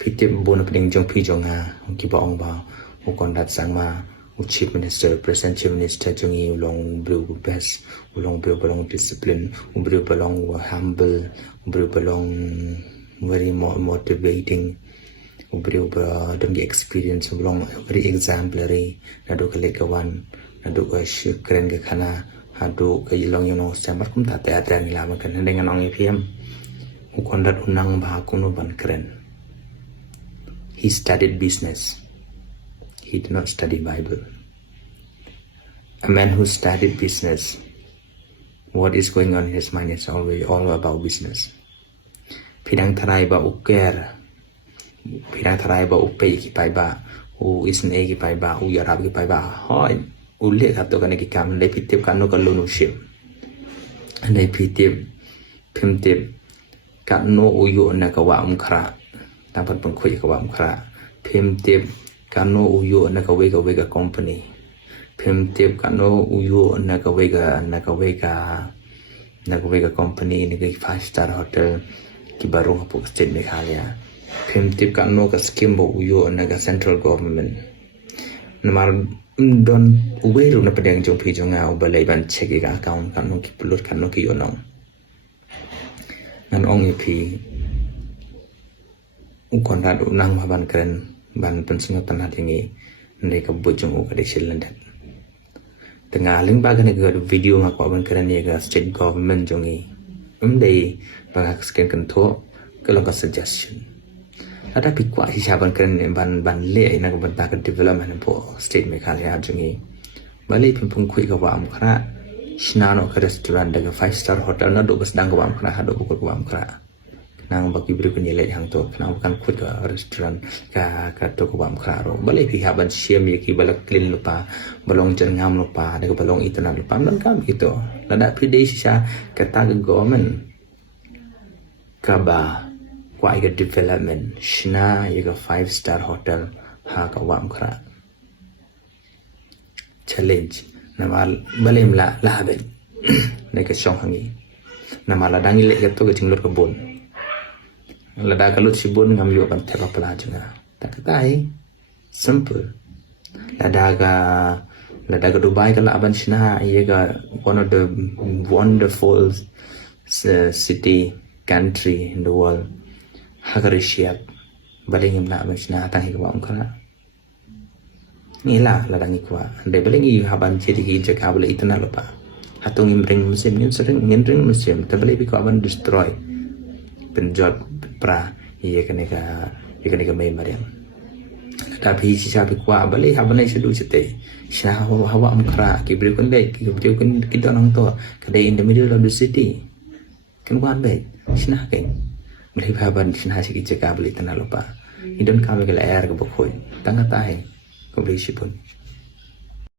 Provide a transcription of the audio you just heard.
Pitip bona peding jong pi jong ha ki bong ba u kondat sang ma u chief minister present chief minister jong i long blue best long blue belong discipline blue belong humble blue belong very motivating blue don't get experience belong very exemplary na do kale kawan na do ka keren ka khana ha do ka long samar kum ta ta ta ni la ma kan dengan ong ipm u kondat unang ba kuno ban keren. He studied business. He did not study Bible. A man who studied business, what is going on in his mind is always all about business. Pidang tarai ba uker, pidang tarai ba upay ki pai ba, u isne ki pai ba, u yarab ki pai ba, hoy, ulit hato ka nakikam, lay pitip ka no ka lunushim. Lay pitip, pimtip, ka no uyo na kawa umkhrah. Dapat pynkhuid ka umkhrah phim tip kano uyo na ka wega company phim tip kano uyo na ka wega company ni ka 5-star hotel ki baru hapuk state Meghalaya phim tip kano ka scheme bo uyo na ka central government namar don uweru na pedang jong pi jong au balai ban check ka account kano ki pulut kano ki yonong nan ong ipi kondat unang ban keren ban pensingot tanah tinggi mereka bujung u kada silandat tengah ling bagan ga video ngak ban keren ya ga state government jongi dei bangak scan kanto kalau ka suggestion ada pikwa si saban keren ban le ina ban ta ka development po state Meghalaya jongi balai pynkhuid ka umkhrah shna no ka restaurant daga 5-star hotel na do bas dang ka umkhrah hado ko umkhrah nang bagi beri penyelek hang tu kenang bukan kut ke restoran ka to ko umkhrah ro balai pihak ban siam ki balak clean lupa balong jengam lupa ada balong internet lupa dan kam gitu lada pidei sisa kata ke government ka ba kwai ke development shna ye ka 5-star hotel ha ka umkhrah challenge namal balai mla laben ne ka song hangi namala dangi le to ke jinglot ke bon lada kalut sibun ngam yo kan tepa pelajunga tak kai simple lada ga Dubai kala aban shna ye ga one of the wonderful city country in the world hagarishia baling la aban shna tang hi wa umkhrah ni la lada ngi kwa de baling i haban cheti ki jaka bale itna lopa hatung imring muslim ngin ring muslim tabale bi ko aban destroy penjot pra iya kene ka mai mariam tapi sisa bi kwa balai habanai sedu sete shna hawa umkhrah ki beri kon dai ki beri kon kita nang to kadai in the middle of the city kan wan bai shna kai balai haban shna si ki jaka balai tanah lupa idon kame kala air ka bokoi tanga tai ko beri sipun